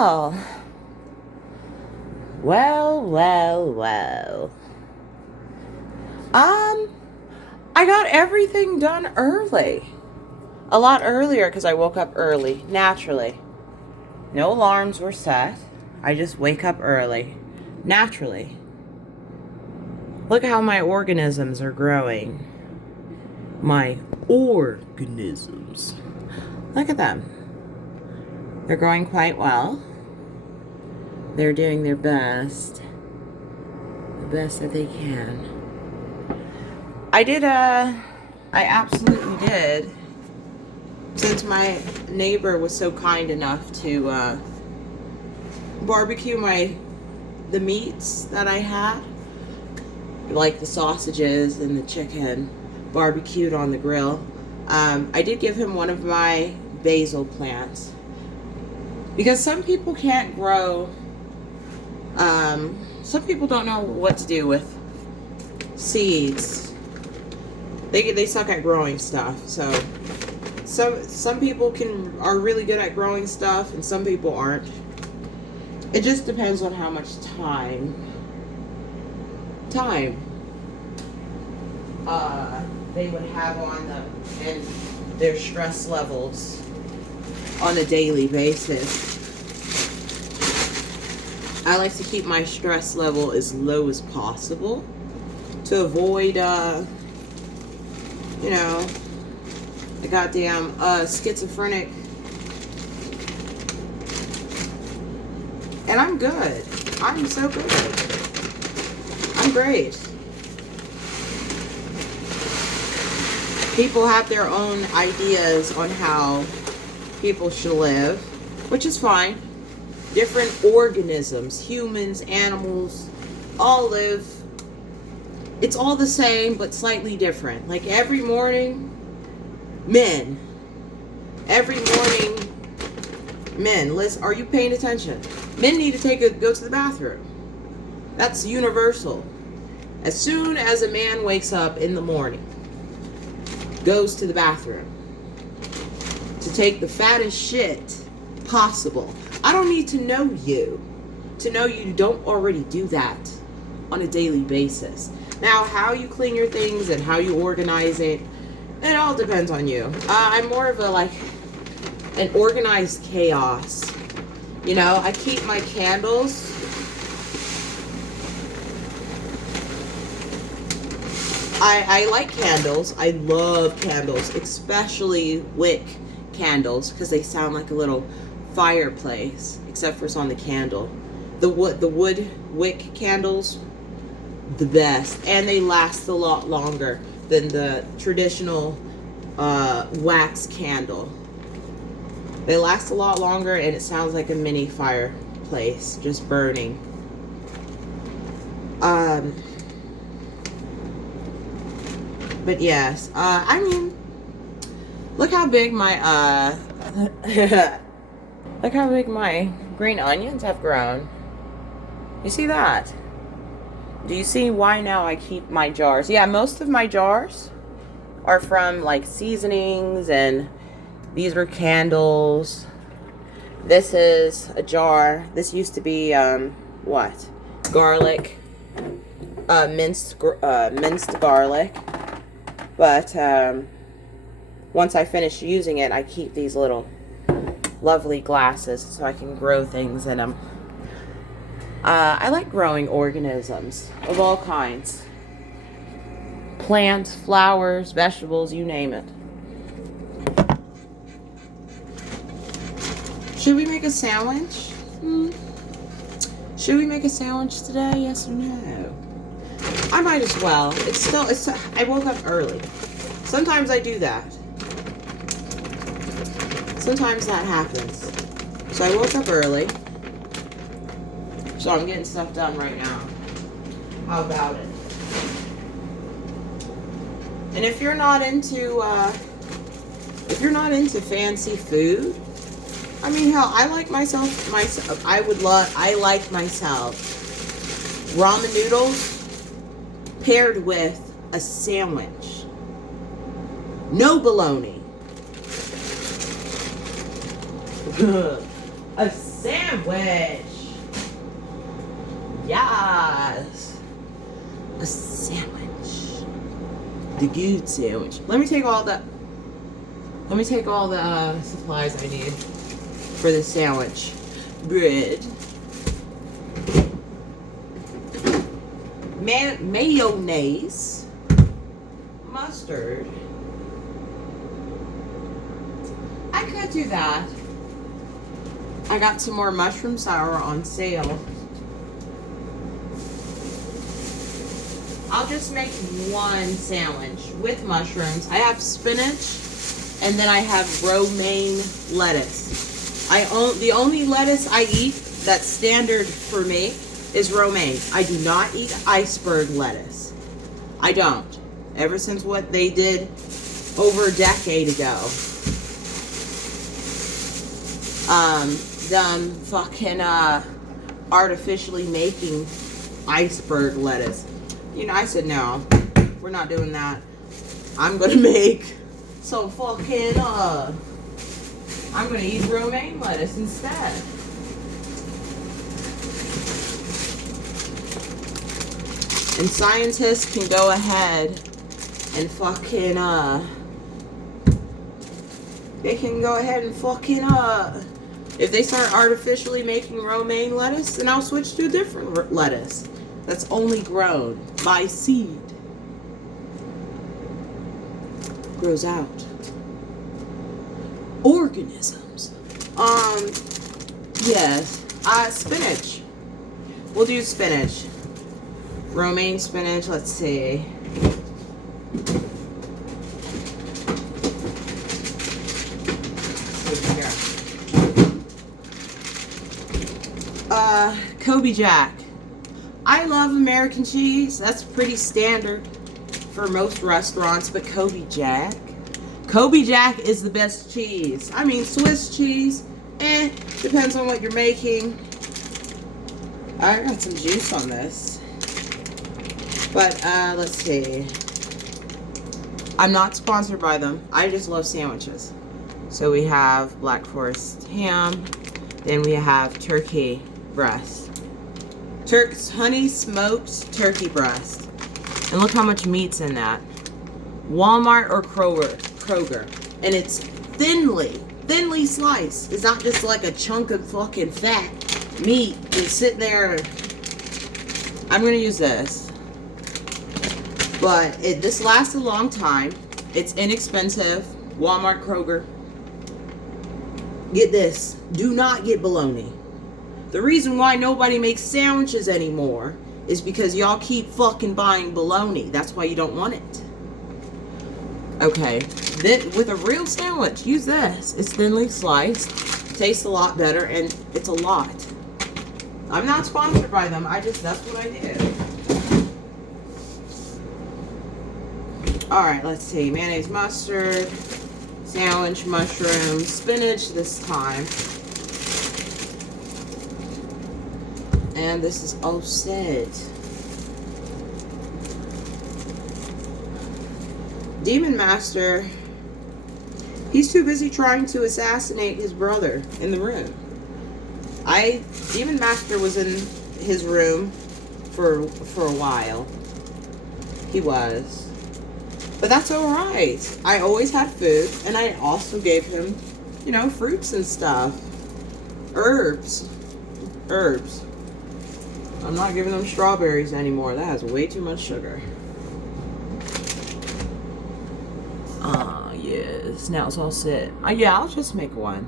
Well, well. I got everything done early. A lot earlier because I woke up early, naturally. No alarms were set. I just wake up early, naturally. Look how my organisms are growing. My organisms. Look at them. They're growing quite well. They're doing their best. The best that they can. I absolutely did. Since my neighbor was so kind enough to barbecue the meats that I had, like the sausages and the chicken, barbecued on the grill. I did give him one of my basil plants. Because some people can't grow, some people don't know what to do with seeds. They suck at growing stuff. So some people are really good at growing stuff and some people aren't. It just depends on how much time they would have on them and their stress levels on a daily basis. I like to keep my stress level as low as possible to avoid the goddamn schizophrenic. And I'm good. I'm so good. I'm great. People have their own ideas on how people should live, which is fine. Different organisms, humans, animals, all live. It's all the same, but slightly different. Like every morning, men, listen, are you paying attention? Men need to go to the bathroom. That's universal. As soon as a man wakes up in the morning, goes to the bathroom to take the fattest shit possible. I don't need to know you don't already do that on a daily basis. Now, how you clean your things and how you organize it all depends on you. I'm more of an organized chaos. I keep my candles. I like candles. I love candles, especially wick candles, because they sound like a little fireplace, except for it's on the candle. The wood wick candles, the best, and they last a lot longer than the traditional wax candle. They last a lot longer, and it sounds like a mini fireplace just burning. But yes, look how big my look how big my green onions have grown. You see that? Do you see why now I keep my jars? Yeah, most of my jars are from seasonings, and these were candles. This is a jar. This used to be garlic, minced garlic. But once I finish using it, I keep these little lovely glasses so I can grow things in them. I like growing organisms of all kinds. Plants, flowers, vegetables, you name it. Should we make a sandwich? Should we make a sandwich today? Yes or no? I might as well. I woke up early. Sometimes I do that. Sometimes that happens. So I woke up early. So I'm getting stuff done right now. How about it? And if you're not into fancy food, hell, I like myself ramen noodles paired with a sandwich. No bologna. A sandwich. Yes. A sandwich. The good sandwich. Let me take all the supplies I need for the sandwich. Bread. Mayonnaise. Mustard. I could do that. I got some more mushroom sour on sale. I'll just make one sandwich with mushrooms. I have spinach, and then I have romaine lettuce. The only lettuce I eat that's standard for me is romaine. I do not eat iceberg lettuce. I don't. Ever since what they did over a decade ago. Them fucking artificially making iceberg lettuce. You know, I said no, we're not doing that. I'm gonna make some fucking I'm gonna eat romaine lettuce instead. And scientists can go ahead and fucking they can go ahead and fucking if they start artificially making romaine lettuce, then I'll switch to a different lettuce that's only grown by seed. Grows out. Organisms. Yes. Spinach. We'll do spinach. Romaine spinach, let's see. Kobe Jack. I love American cheese. That's pretty standard for most restaurants, but Kobe Jack is the best cheese. I mean, Swiss cheese, depends on what you're making. I got some juice on this. But, let's see. I'm not sponsored by them. I just love sandwiches. So we have Black Forest ham. Then we have turkey breast. Honey smoked turkey breast. And look how much meat's in that. Walmart or Kroger. And it's thinly sliced. It's not just like a chunk of fucking fat meat just sitting there. I'm going to use this. But this lasts a long time. It's inexpensive. Walmart, Kroger. Get this. Do not get bologna. The reason why nobody makes sandwiches anymore is because y'all keep fucking buying bologna. That's why you don't want it. Okay. With a real sandwich, use this. It's thinly sliced. Tastes a lot better, and it's a lot. I'm not sponsored by them. That's what I do. Alright, let's see. Mayonnaise, mustard, sandwich, mushrooms, spinach this time. And this is all set. Demon Master, he's too busy trying to assassinate his brother in the room. Demon Master was in his room for a while. He was. But that's alright. I always had food, and I also gave him, fruits and stuff. Herbs. I'm not giving them strawberries anymore. That has way too much sugar. Yes. Now it's all set. Yeah, I'll just make one.